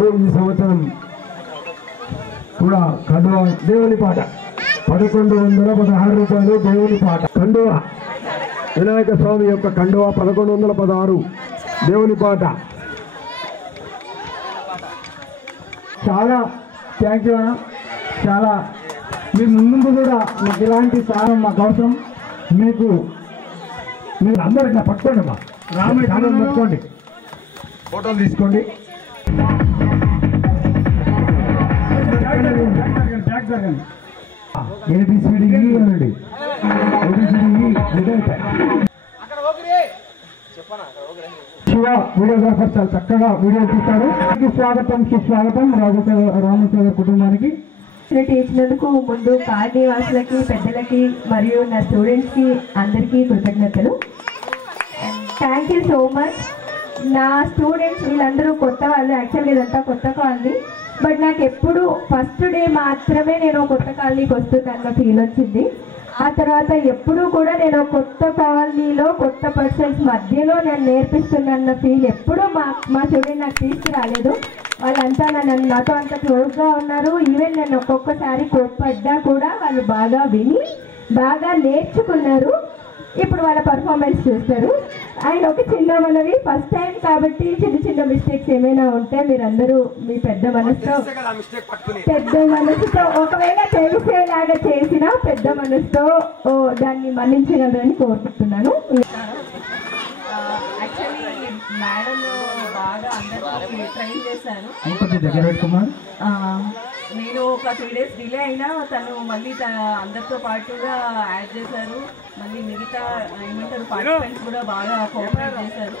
ఈ సంవత్సరం కూడా కండువా దేవుని పాట 1116 రూపాయలు దేవుని పాట కండువా వినాయక స్వామి యొక్క కండువా 1116 దేవుని పాట. చాలా థ్యాంక్ యూ అన్న. చాలా మీ ముందు కూడా మాకు ఇలాంటి సహాయం మాకు అవసరం. మీరు అందరూ ఇట్లా పట్టుకోండి అమ్మా, రామేశ్వరం పట్టుకోండి, ఫోటోలు తీసుకోండి. ఏబిసిడి అనండి, శివ వీడియోగ్రాఫర్ చాలా చక్కగా వీడియో తీస్తారు. స్వాగతం సుస్వాగతం రామచంద్ర కుటుంబానికి. ఇచ్చినందుకు ముందు కార్డి వాసులకి, పెద్దలకి మరియు నా స్టూడెంట్స్కి అందరికీ కృతజ్ఞతలు. Thank you so much. నా స్టూడెంట్స్ వీళ్ళందరూ కొత్త వాళ్ళు, యాక్చువల్గా ఇదంతా కొత్త కాలనీ. బట్ నాకు ఎప్పుడు ఫస్ట్ డే మాత్రమే నేను కొత్త కాలనీకి వస్తుందన్న ఫీల్ వచ్చింది. ఆ తర్వాత ఎప్పుడూ కూడా నేను కొత్త కాలనీలో కొత్త పర్సన్స్ మధ్యలో నేను నేర్పిస్తున్న ఫీల్ ఎప్పుడూ మా స్టూడెంట్ నాకు తీసుకురాలేదు. వాళ్ళంతా నాతో అంత క్లోజ్గా ఉన్నారు. ఈవెన్ నేను ఒక్కొక్కసారి కోప్పడ్డా కూడా వాళ్ళు బాగా విని బాగా నేర్చుకున్నారు. ఇప్పుడు వాళ్ళ పర్ఫార్మెన్స్ చూస్తారు. అండ్ ఒక చిన్న మనవి, ఫస్ట్ టైం కాబట్టి చిన్న చిన్న మిస్టేక్స్ ఏమైనా ఉంటే మీరందరూ మీ పెద్ద మనసుతో ఒకవేళ తెలిసేలాగా చేసినా పెద్ద మనసుతో దాన్ని మన్నించగలరని కోరుకుంటున్నాను. మేడం బాగా అందరికీ ట్రైన్ చేశాను. నేను ఒక 3 days డిలే అయినా తను మళ్ళీ అందరితో పాటుగా యాడ్ చేశారు. మళ్ళీ మిగతా ఏమంటారు పార్టిసిపెంట్స్ కూడా బాగా కోఆపరేట్ చేశారు.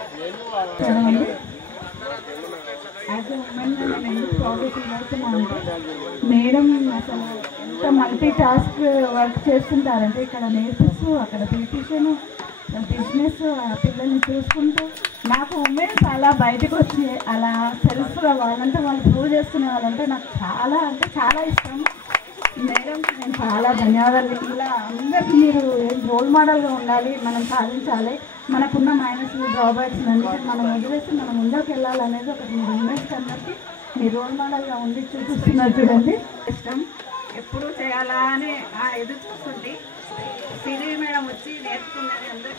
యాజ్ ఎ ఉమెన్ నేను ఎందుకు ప్రౌడ్ ఫీల్ అవుతున్నాను అంటే మేడం అసలు ఎంత మల్టీ టాస్క్ వర్క్ చేస్తుంటారంటే ఇక్కడ నేర్పిస్తూ అక్కడ బ్యూటిషియన్ బిజినెస్ పిల్లల్ని చూసుకుంటూ నాకు ఉమెన్స్ అలా బయటకు వచ్చి అలా సెల్ఫ్గా వాళ్ళంటే వాళ్ళు ప్రూవ్ చేసుకునే వాళ్ళంటే నాకు చాలా అంటే చాలా ఇష్టం. మేడంకి నేను చాలా ధన్యవాదాలు. ఇలా అందరికీ మీరు రోల్ మోడల్గా ఉండాలి, మనం సాధించాలి, మనకున్న మైనస్ డ్రాబ్యాక్స్ అన్నిటి మనం వదిలేసి మనం ముందుకు వెళ్ళాలనేది ఒకటి మీరు ఉమెన్స్ అందరికీ మీరు రోల్ మోడల్గా ఉండి చూపిస్తున్నారు చూడండి. ఇష్టం ఎప్పుడూ చేయాలా అని ఎదురు చూస్తుంది. శ్రీదేవి మేడం వచ్చి నేర్చుకున్నది అందరూ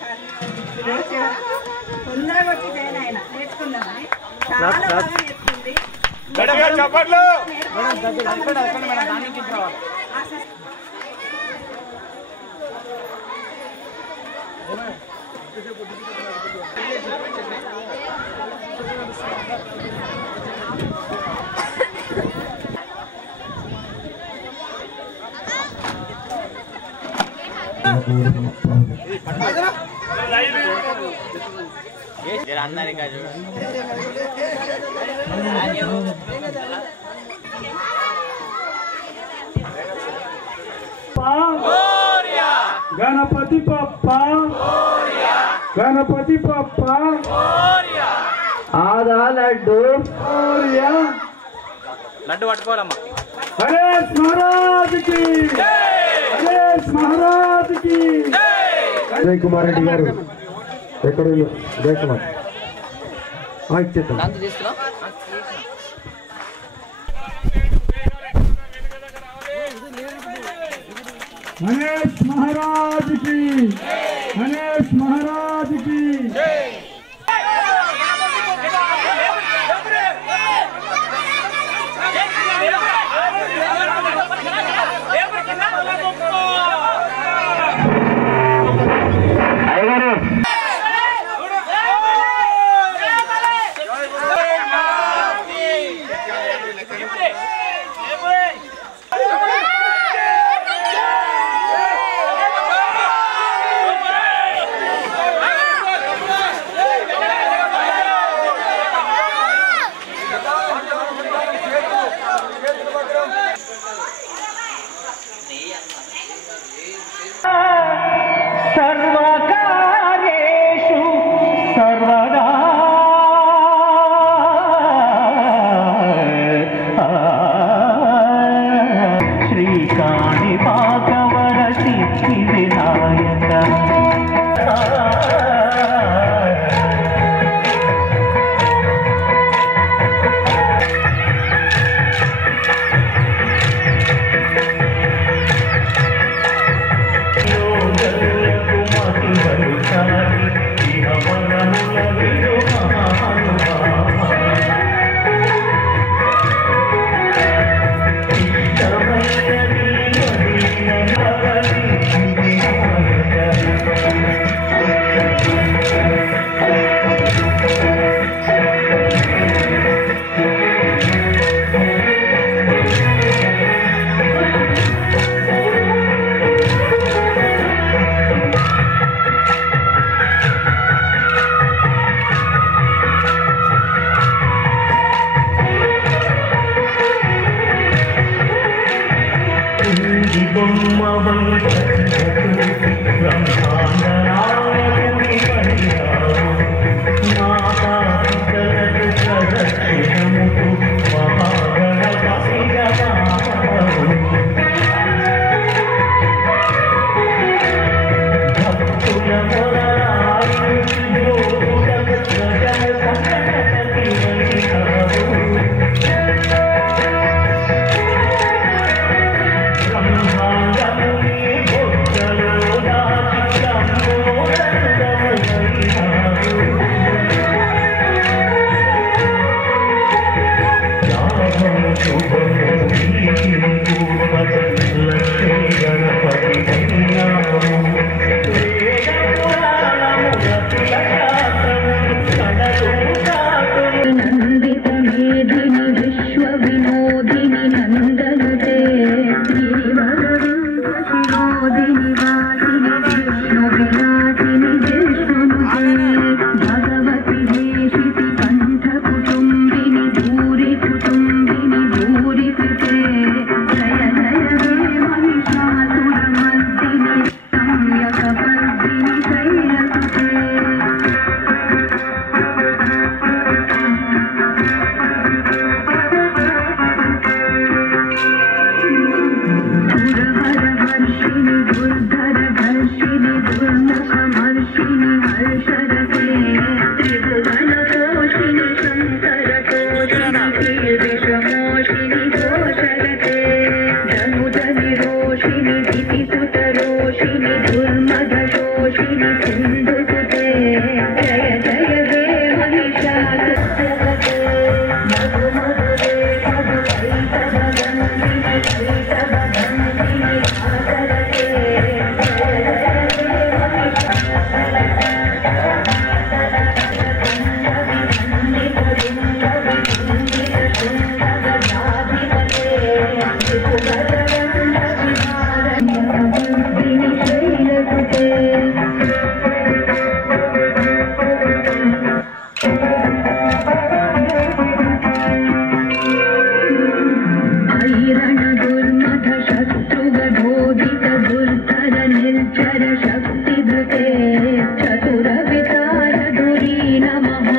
తొందరగా వచ్చి జాయిన్ అయిన నేర్చుకుందామని చాలా బాగా నేర్చుకుంది. గణపతి పప్ప గణపతి పప్ప ఆదా లడ్డు లడ్డు పట్టుకోవాలమ్మా. గణేష్ మహారాజ్ కి, గణేష్ మహారాజ్ కి. జయ కుమార్ రెడ్డి గారు ఎక్కడ జయ కుమార్ ఇచ్చేద్దాం. गणेश महाराज की, गणेश महाराज की। Thank you.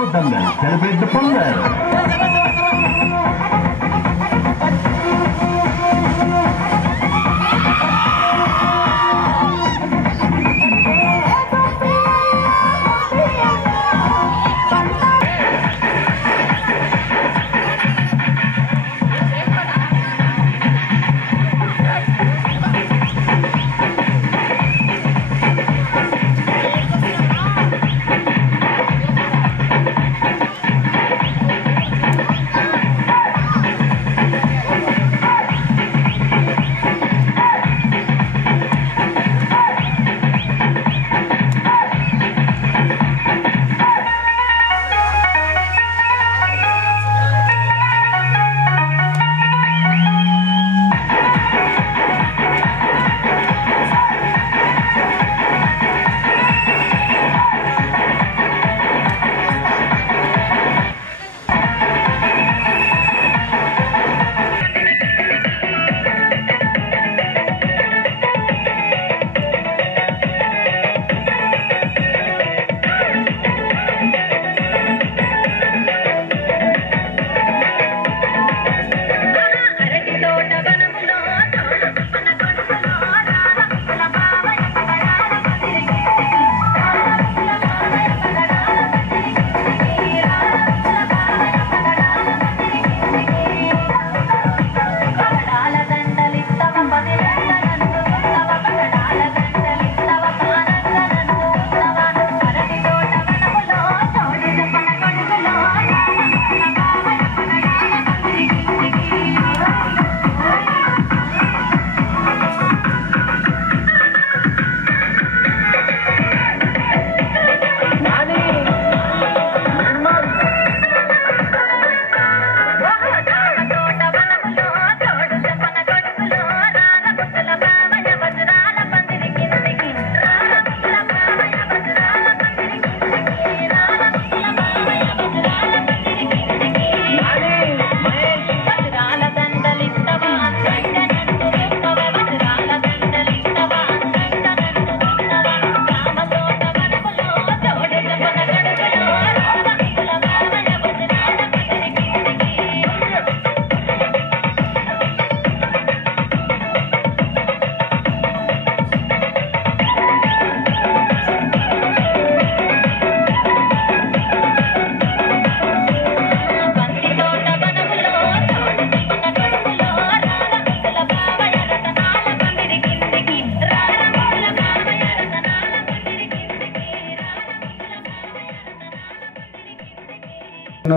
No Dangal. Celebrate the Pongal.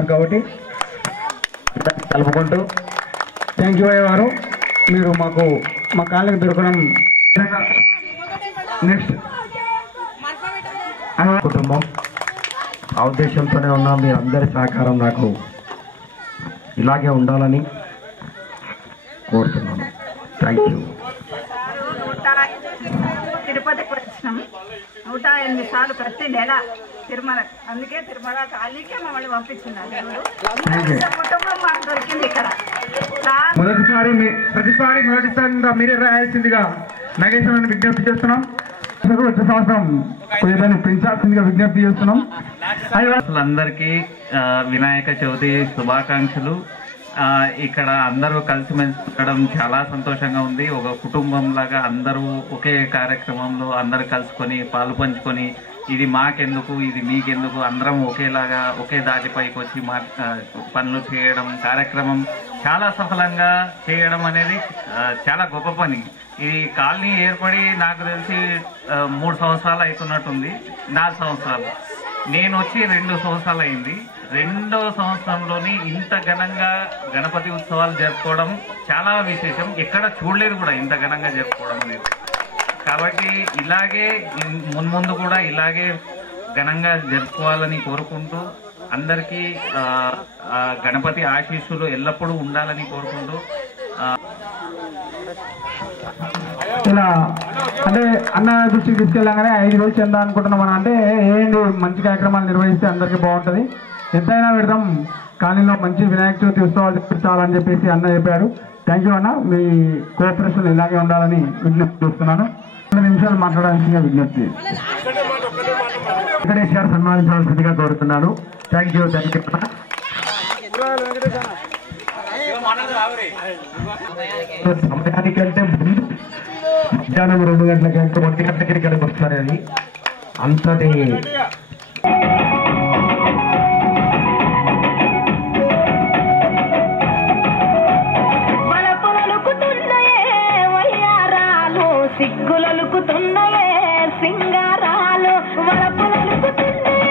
కాబట్టి కలుపుకుంటూ థ్యాంక్ యూ అయ్యేవారు మీరు మాకు మా కాళ్ళకి దొరకడం నెక్స్ట్ కుటుంబం ఆ ఉద్దేశంతోనే ఉన్న మీ అందరి సహకారం నాకు ఇలాగే ఉండాలని కోరుతున్నాను. Thank you. తిరుపతికి వచ్చినాం 108 సార్లు ప్రతి నెల తిరుమల, అందుకే తిరుమల కాళీకే మమ్మల్ని పంపించినారు కుటుంబం మాకు దొరికింది ఇక్కడ. మొదటిసారి మీరే రాయాల్సిందిగా నాగేశ్వరాన్ని విజ్ఞప్తి చేస్తున్నాం. వచ్చే సంవత్సరం ఏదైనా పెంచాల్సిందిగా విజ్ఞప్తి చేస్తున్నాం. అందరికీ వినాయక చవితి శుభాకాంక్షలు. ఇక్కడ అందరూ కలిసిమెలిసి ఉండడం చాలా సంతోషంగా ఉంది. ఒక కుటుంబం లాగా అందరూ ఒకే కార్యక్రమంలో అందరూ కలుసుకొని పాలు పంచుకొని ఇది మాకెందుకు ఇది మీకెందుకు అందరం ఒకేలాగా ఒకే దాటిపైకి వచ్చి పనులు చేయడం కార్యక్రమం చాలా సఫలంగా చేయడం అనేది చాలా గొప్ప పని. ఈ కాలనీ ఏర్పడి నాకు తెలిసి 3 సంవత్సరాలు అవుతున్నట్టుంది, 4 సంవత్సరాలు. నేను వచ్చి 2 సంవత్సరాలు అయింది. 2వ సంవత్సరంలోని ఇంత ఘనంగా గణపతి ఉత్సవాలు జరుపుకోవడం చాలా విశేషం. ఎక్కడ చూడలేదు కూడా ఇంత ఘనంగా జరుపుకోవడం అనేది. కాబట్టి ఇలాగే మున్ముందు కూడా ఇలాగే ఘనంగా జరుపుకోవాలని కోరుకుంటూ అందరికీ గణపతి ఆశీస్సులు ఎల్లప్పుడూ ఉండాలని కోరుకుంటూ ఇలా అంటే అన్న దృష్టికి తీసుకెళ్ళగానే 5,000 చందా అనుకుంటున్నాం మనం. అంటే ఏంటి మంచి కార్యక్రమాలు నిర్వహిస్తే అందరికీ బాగుంటుంది, ఎంతైనా పెడతాం. కాలనీలో మంచి వినాయక చవితి ఉత్సవాలు పెట్టాలని చెప్పేసి అన్న చెప్పాడు. థ్యాంక్ యూ అన్న, మీ కోఆపరేషన్ ఇలాగే ఉండాలని విజ్ఞప్తి చేస్తున్నాను. 2 నిమిషాలు మాట్లాడాల్సిందిగా విజ్ఞప్తి. వెంకటేష్ గారు సన్మానించవలసిందిగా కోరుతున్నాను. థ్యాంక్ యూ సమయానికంటే ముందు మధ్యాహ్నం 2 గంటలకంటే 1 గంటలకి ఇక్కడికి వస్తారని అంతటి సిగ్గులొలుకుతున్నవే సింగారాలు వరపులొలుకుతున్నవే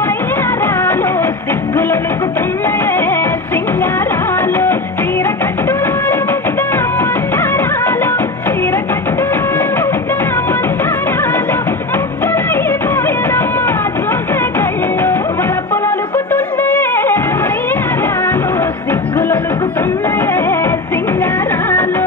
వయ్యారాలు సిగ్గులొలుకుతున్నవే సింగారాలు చీర కట్టువారు ముద్ద మందారాలు చీర కట్టువారు ముద్ద మందారాలు ముద్దలైపోయినమ్మా చూసే కళ్ళు వరపులొలుకుతున్నవే వయ్యారాలు సిగ్గులొలుకుతున్నవే సింగారాలు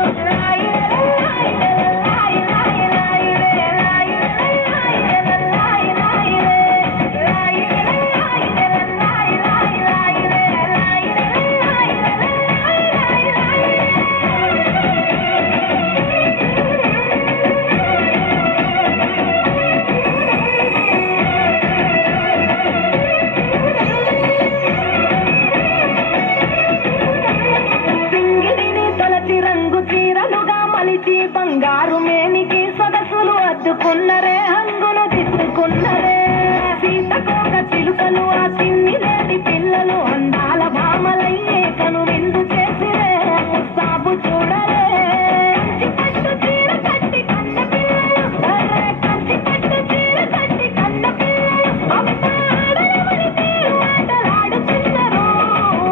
బంగారు మేనికి సొగసులు అద్దుకున్నరే హంగులు దిద్దుకున్నరే సీతకోక చిలుకలు ఆ చిన్ని లేడి పిల్లలు అందాల భామలయ్యే కను విందు చేసిరే ముస్తాబు చూడరే కంచి పట్టు చీర కట్టి కన్న పిల్లలు కంచి పట్టు చీర కట్టి కన్న పిల్లలు ఆడలవని తీరు ఆటలాడుతున్నారు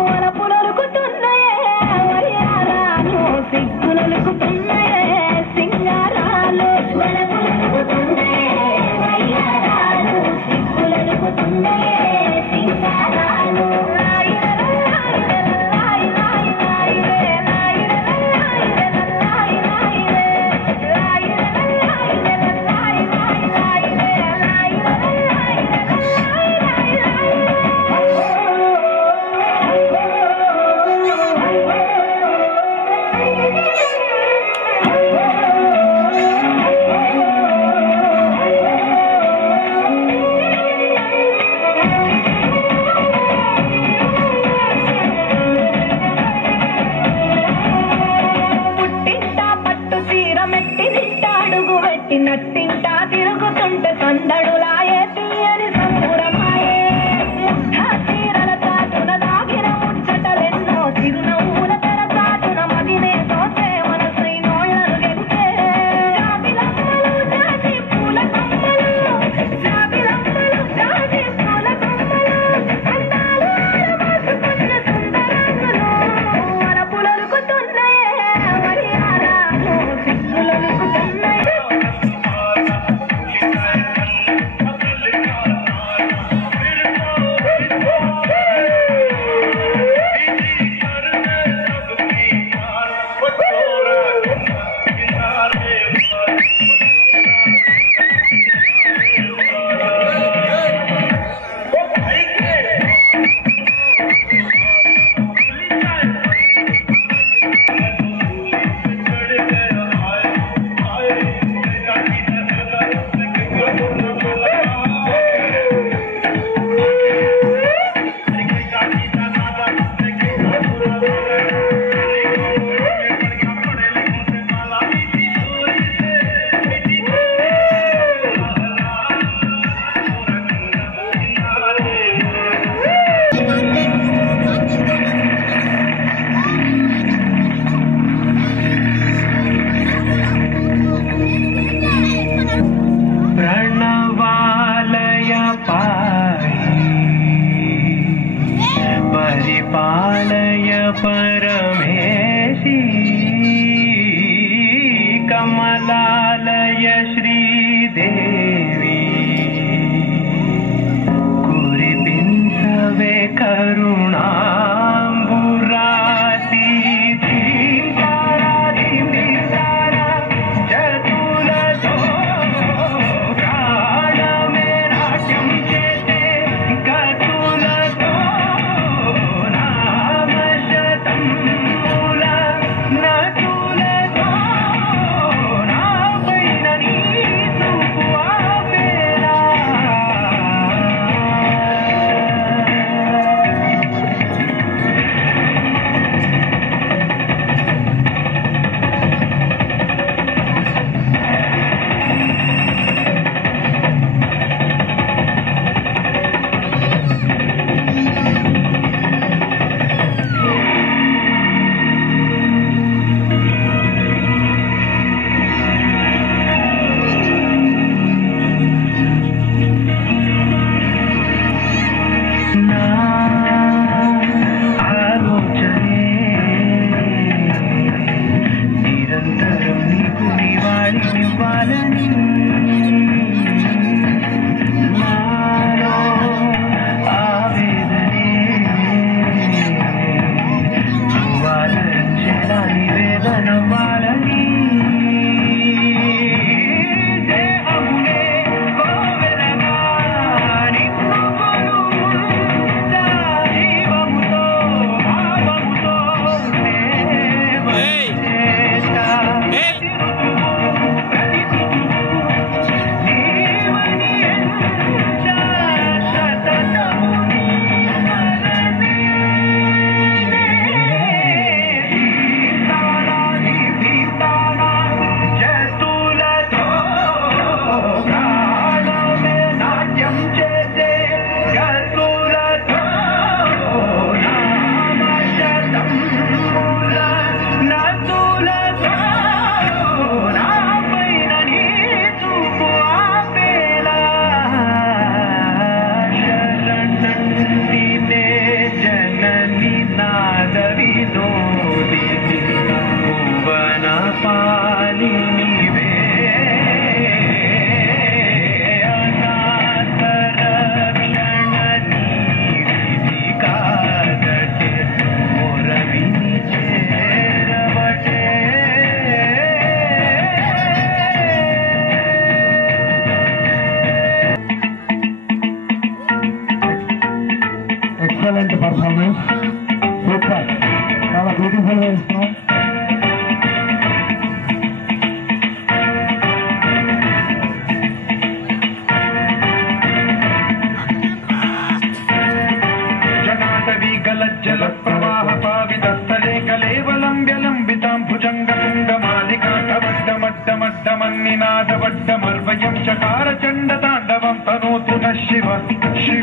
వరపులొలుకుతున్నాయే వయ్యారాలు సిగ్గులొలుకుతున్నాయే నట్టింటా తిరుగుతుంటే సందడులాయే తీయని సంబురమాయే చీరల చాటున దాగిన ముచ్చటలెన్నో చిరునవ్వుల తెర చాటున మదినే తోచే మనసైనోళ్లను గెలిచే జాబిలమ్మలు జాజి పూల కొమ్మలు జాబిలమ్మలు జాజి పూల కొమ్మలు అందాలు ఆరబోసుకున్న సుందరాంగులు వరపులొలుకుతున్నాయే వయ్యారాలు సిగ్గులొలుకుతున్నాయే परिपालय परमेशी कमलालय श्रीदेवी कुरिपिंसवे करुणाम्बुरासी నా బ్యూటిఫుల్గా ఇస్తున్నాం. జల ప్రవాహ పావితస్థలే కలేవలంబ్యలంబితాం భుజంగతుంగమాలికాటవడ్డమడ్డమడ్డమన్నినాదవడ్డమర్వయం చకార చండ తాండవం తనోతు న శివ శివ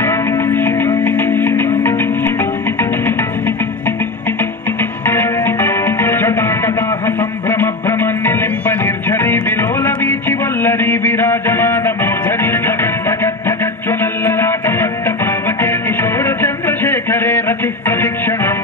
జటాకటాహ సంభ్రమ భ్రమన్నిలింప నిర్ఝరీ విలోల వీచి వల్లరీ విరాజమాన మోధరీ ఢగద్ధగద్ధగజ్వలల్లలాట పట్ట పావకే కిశోర చంద్రశేఖరే రతి ప్రతిక్షణం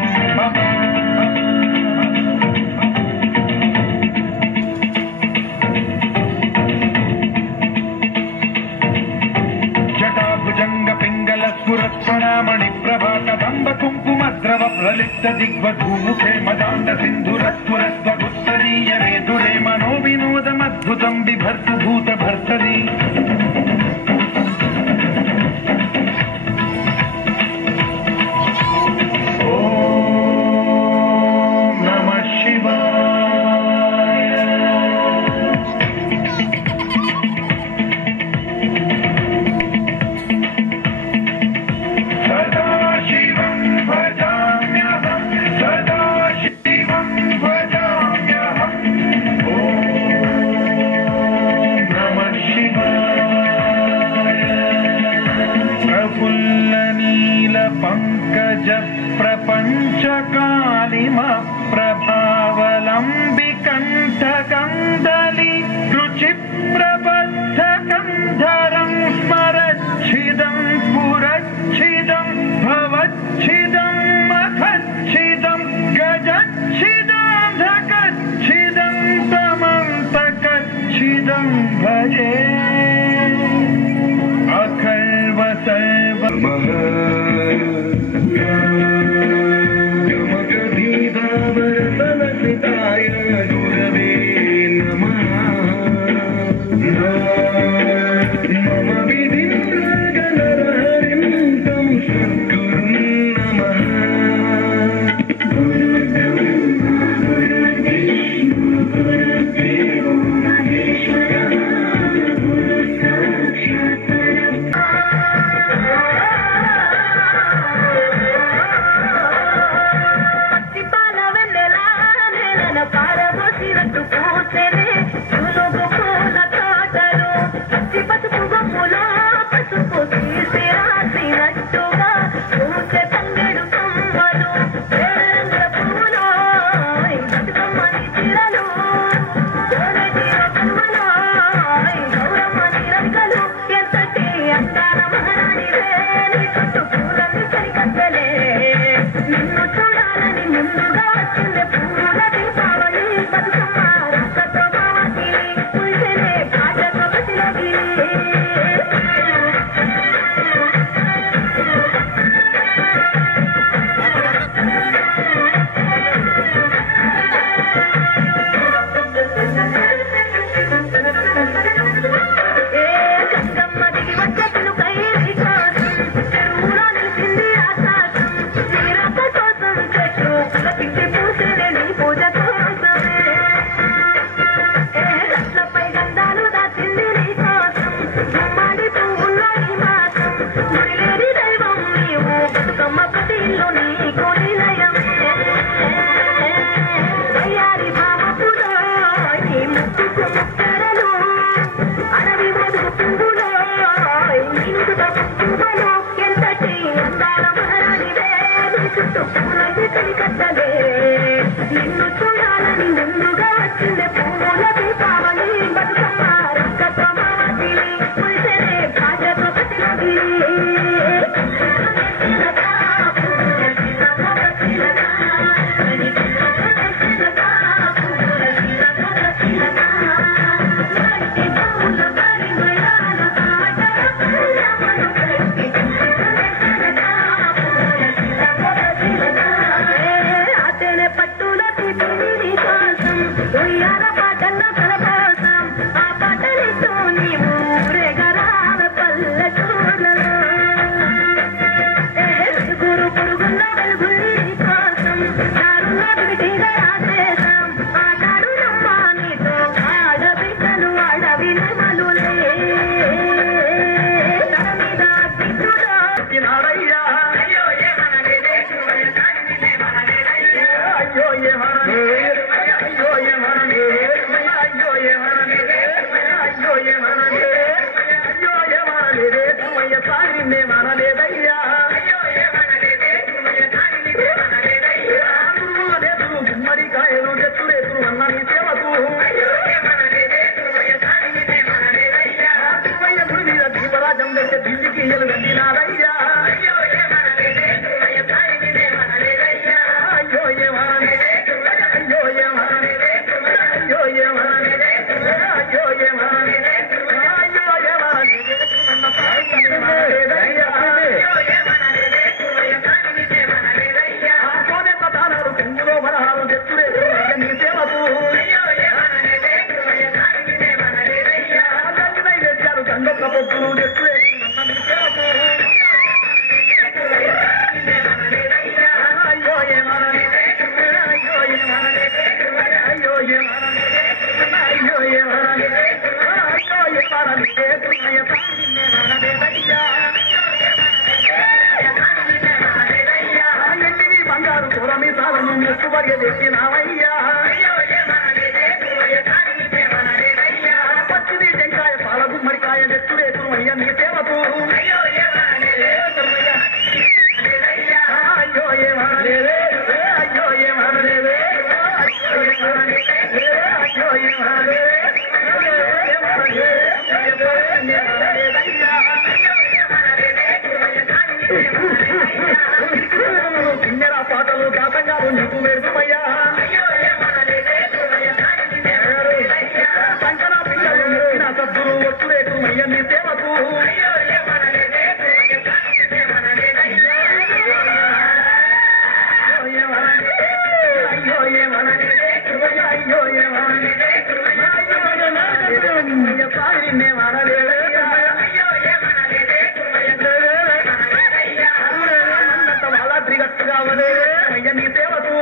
జటాభుజంగ పింగళ స్ఫురత్ప్రణామణి ప్రభా కదంబ కుంకుమద్రవ ప్రలిప్త దిగ్వధూముఖే మదాండ సింధురత్పురత్వగుత్తరీయ మేధురే మనో వినోదమద్భుతం బిభర్తు భూత భర్తరీ ప్రపంచకాలిమ ప్రభావలంబి కంఠకందలి రుచి ప్రబద్ధకంధరం స్మరచ్చిదం పురచ్చిదం భవచ్చిదం మఖచ్చిదం గజచ్చిదం ధకచ్చిదం తమంతకచ్చిదం భజే అఖర్వ సర్వ ఉయ్యాల పాటల్లో కలపాసం ఆ పాటలితో నీవు ఊరేగా విడిగా రాసేసాం ఆనాడు నమ్మానితో ఆడబిడ్డలు అడవిని మలులే తన మీద దిక్కుడా నారయ్యా అయ్యో ఏమనలేదే అయ్యో ఏమనలేదే అయ్యో ఏమనలేదే అయ్యో ఏమనలేదే అయ్యో ఏమనలేదే అయ్యో ఏమనలేదే తుమయ్య సాగినే మనలేదయ్యా అయ్యో ఏమనలేదే తుమయ్య సాగినే మనలేదయ్యా గురువులేదురు గుమ్మడికాయలు చెట్టులేదురు అన్న నీ సేవకు అయ్యో ఏమనలేదే తుమయ్య సాగినే మనలేదయ్యా తుమయ్య గుడి మీద దీపరాజం వేసే దిల్లికి ఎలుగందినారయ్యా అయ్యో ఏమనలేదే తుమయ్య సాగినే మనలేదయ్యా అయ్యో ఏమనలేదే అయ్యో ఏమనలేదే అయ్యో ఏమనలేదే అయ్యో ఏమనలేదే అయ్యో ఏమనలేదే నన్న సాగినే మనలేదయ్యా అయ్యో ఏమనలేదే తుమయ్య సాగినే మనలేదయ్యా కోనే పతానారు కుంగులో వరహాలు చెట్టులే నీ సేవకు అయ్యో ఏమనలేదే తుమయ్య సాగినే మనలేదయ్యా దండి నైవేద్యాలు దండొక్క పొద్దులు చెట్టులే నన్న నీ సేవకు అయ్యో ఏమనలేదే అయ్యో ఏమనలేదే అయ్యో ఏమనలేదే అయ్యో ఏమనలేదే అయ్యో ఏమనలేదే తుమయ్య సాగినే మనలేదయ్యా ఎండివి బంగారు కూరమి సాలను మెచ్చుబడిగ తెచ్చినావయ్యా పచ్చిది టెంకాయ పాల గుమ్మడికాయ నెత్తులే తుమయ్య నీ సేవకు అయ్యో ఏమనలేదే అయ్యో ఏమనలేదే అయ్యో ఏమనలేదే అయ్యో ఏమనలేదే అయ్యో ఏమనలేదే కిన్నెర పాటలు గాతంగాలు నీకు వేడుమయ్యా సంకర పిల్లలు నెత్తిన సద్దులు ఒట్టులేకుమయ్య నీ సేవకు అయ్యో ఏమనలేదే అయ్యో ఏమనలేదే అయ్యో ఏమనలేదే సాగినే మనలేదయ్యా అయ్యో ఏమనలేదే అన్నట్టు వాళ్ళ త్రిగట్టుగా వలే అయ్య నీ సేవకు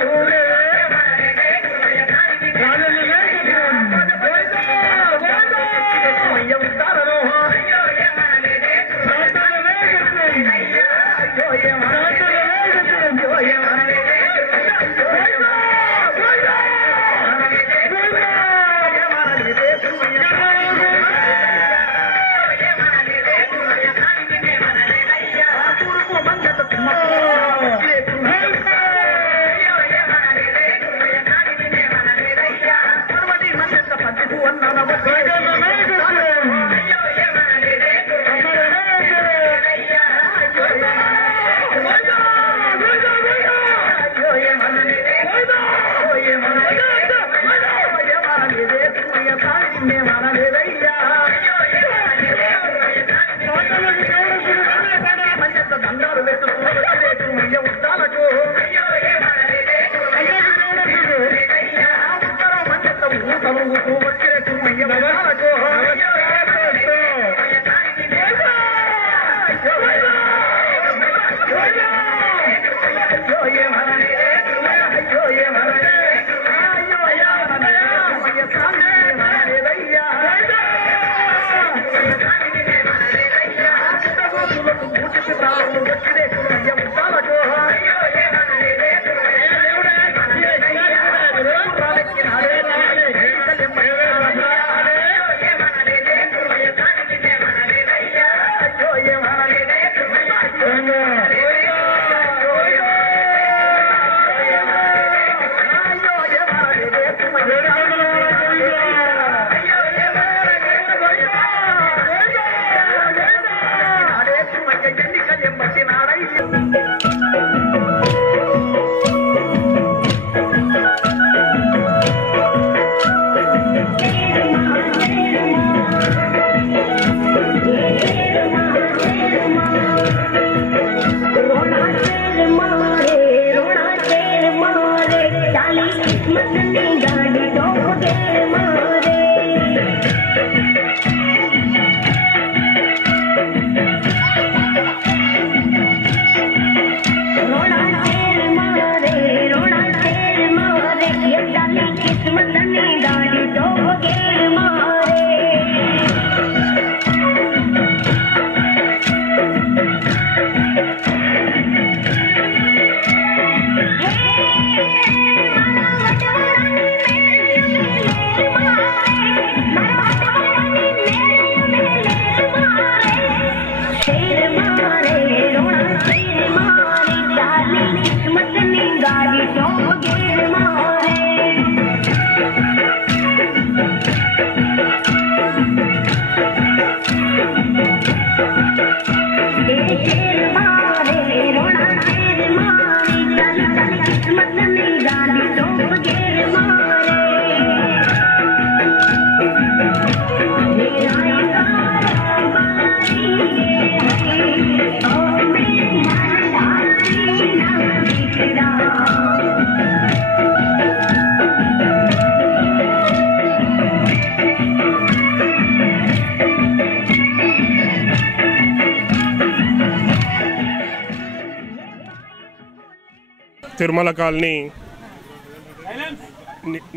తిరుమల కాలనీ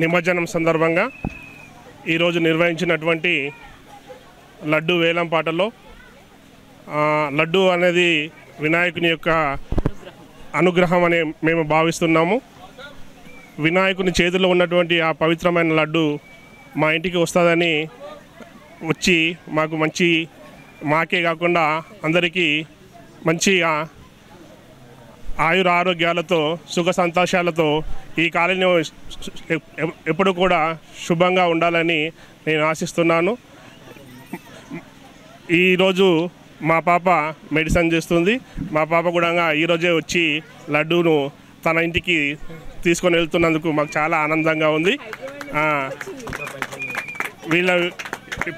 నిమజ్జనం సందర్భంగా ఈరోజు నిర్వహించినటువంటి లడ్డు వేలం పాటలో లడ్డు అనేది వినాయకుని యొక్క అనుగ్రహం అని మేము భావిస్తున్నాము. వినాయకుని చేతిలో ఉన్నటువంటి ఆ పవిత్రమైన లడ్డు మా ఇంటికి వస్తుందని వచ్చి మాకే కాకుండా అందరికీ మంచిగా ఆయుర ఆరోగ్యాలతో సుఖ సంతోషాలతో ఈ కాలనీ ఎప్పుడు కూడా శుభంగా ఉండాలని నేను ఆశిస్తున్నాను. ఈరోజు మా పాప మెడిసిన్ చేస్తుంది. మా పాప కూడా ఈరోజే వచ్చి లడ్డూను తన ఇంటికి తీసుకొని వెళ్తున్నందుకు మాకు చాలా ఆనందంగా ఉంది. వీళ్ళ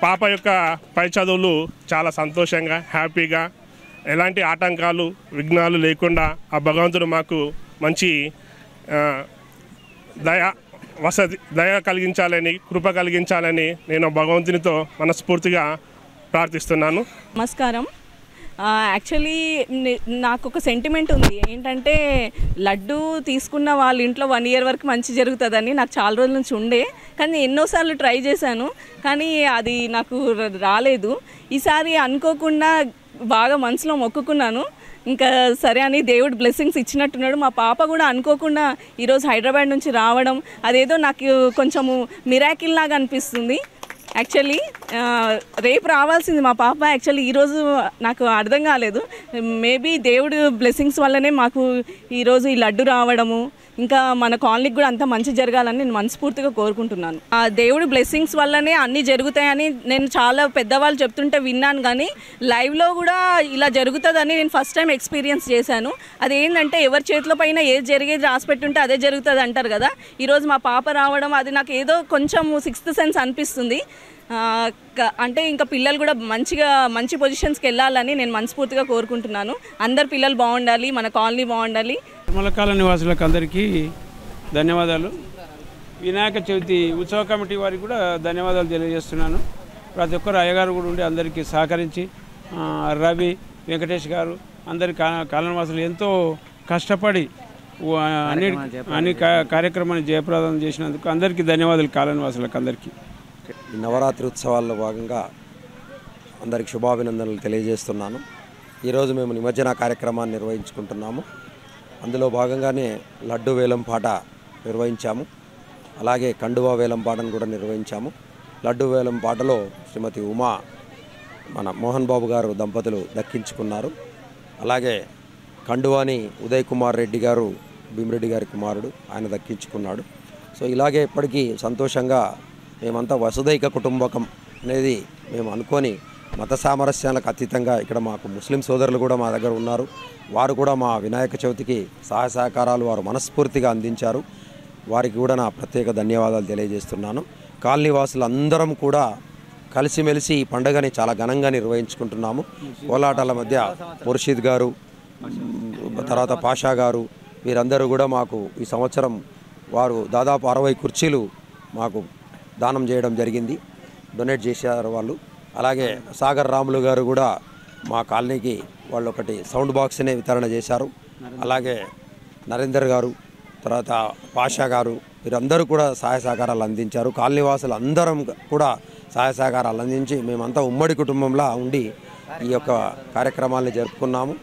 పాప యొక్క పై చదువులు చాలా సంతోషంగా హ్యాపీగా ఎలాంటి ఆటంకాలు విఘ్నాలు లేకుండా ఆ భగవంతుడు మాకు మంచి దయ కలిగించాలని కృప కలిగించాలని నేను భగవంతునితో మనస్ఫూర్తిగా ప్రార్థిస్తున్నాను. నమస్కారం. యాక్చువల్లీ నాకు ఒక సెంటిమెంట్ ఉంది. ఏంటంటే లడ్డు తీసుకున్న వాళ్ళ ఇంట్లో 1 year వరకు మంచి జరుగుతుందని నాకు చాలా రోజుల నుంచి ఉండే, కానీ ఎన్నోసార్లు ట్రై చేశాను, కానీ అది నాకు రాలేదు. ఈసారి అనుకోకుండా బాగా మనసులో మొక్కుకున్నాను. ఇంకా సరే అని దేవుడు బ్లెస్సింగ్స్ ఇచ్చినట్టున్నాడు. మా పాప కూడా అనుకోకుండా ఈరోజు హైదరాబాద్ నుంచి రావడం అదేదో నాకు కొంచెము మిరాకిల్ లాగా అనిపిస్తుంది. యాక్చువల్లీ రేపు రావాల్సింది మా పాప. యాక్చువల్లీ ఈరోజు నాకు అర్థం కాలేదు. మేబీ దేవుడు బ్లెస్సింగ్స్ వల్లనే మాకు ఈరోజు ఈ లడ్డు రావడము, ఇంకా మన కాలనీకి కూడా అంతా మంచి జరగాలని నేను మనస్ఫూర్తిగా కోరుకుంటున్నాను. ఆ దేవుడు బ్లెస్సింగ్స్ వల్లనే అన్నీ జరుగుతాయని నేను చాలా పెద్దవాళ్ళు చెప్తుంటే విన్నాను, కానీ లైవ్లో కూడా ఇలా జరుగుతుందని నేను ఫస్ట్ టైం ఎక్స్పీరియన్స్ చేశాను. అదేంటంటే ఎవరి చేతిలో పైన ఏది జరిగేది రాసి పెట్టుంటే అదే జరుగుతుంది అంటారు కదా. ఈరోజు మా పాప రావడం అది నాకు ఏదో కొంచెం 6th సెన్స్ అనిపిస్తుంది. అంటే ఇంకా పిల్లలు కూడా మంచి పొజిషన్స్కి వెళ్ళాలని నేను మనస్ఫూర్తిగా కోరుకుంటున్నాను. అందరు పిల్లలు బాగుండాలి, మన కాలనీ బాగుండాలి. తిరుమల కాలనీ నివాసులకు అందరికీ ధన్యవాదాలు. వినాయక చవితి ఉత్సవ కమిటీ వారికి కూడా ధన్యవాదాలు తెలియజేస్తున్నాను. ప్రతి ఒక్కరు అయ్యగారు కూడా ఉండి అందరికీ సహకరించి రవి వెంకటేష్ గారు అందరి కాలనీ వాసులు ఎంతో కష్టపడి అన్ని కార్యక్రమాన్ని జయప్రదం చేసినందుకు అందరికీ ధన్యవాదాలు. కాలనీ వాసులకు అందరికీ ఈ నవరాత్రి ఉత్సవాల్లో భాగంగా అందరికి శుభాభినందనలు తెలియజేస్తున్నాను. ఈరోజు మేము నిమజ్జన కార్యక్రమాన్ని నిర్వహించుకుంటున్నాము. అందులో భాగంగానే లడ్డు వేలం పాట నిర్వహించాము. అలాగే కండువా వేలం పాటను కూడా నిర్వహించాము. లడ్డు వేలం పాటలో శ్రీమతి ఉమా మన మోహన్ బాబు గారు దంపతులు దక్కించుకున్నారు. అలాగే కండువాని ఉదయ్ కుమార్ రెడ్డి గారు భీమిరెడ్డి గారి కుమారుడు, ఆయన దక్కించుకున్నాడు. సో ఇలాగే ఎప్పటికీ సంతోషంగా మేమంతా వసుదైక కుటుంబకం అనేది మేము అనుకొని మత సామరస్యాలకు అతీతంగా ఇక్కడ మాకు ముస్లిం సోదరులు కూడా మా దగ్గర ఉన్నారు. వారు కూడా మా వినాయక చవితికి సహాయ సహకారాలు వారు మనస్ఫూర్తిగా అందించారు. వారికి కూడా నా ప్రత్యేక ధన్యవాదాలు తెలియజేస్తున్నాను. కాలనీ వాసులు అందరం కూడా కలిసిమెలిసి ఈ పండుగని చాలా ఘనంగా నిర్వహించుకుంటున్నాము. కోలాటాల మధ్య ముర్షిద్ గారు, తర్వాత పాషా గారు, వీరందరూ కూడా మాకు ఈ సంవత్సరం వారు దాదాపు 60 కుర్చీలు మాకు దానం చేయడం జరిగింది, డొనేట్ చేశారు వాళ్ళు. అలాగే సాగర్ రాములు గారు కూడా మా కాలనీకి వాళ్ళు ఒకటి సౌండ్ బాక్స్నే వితరణ చేశారు. అలాగే నరేందర్ గారు, తర్వాత పాషా గారు, వీరందరూ కూడా సహాయ సహకారాలు అందించారు. కాలనీవాసులు అందరం కూడా సహాయ సహకారాలు అందించి మేమంతా ఉమ్మడి కుటుంబంలా ఉండి ఈ యొక్క కార్యక్రమాలను జరుపుకున్నాము.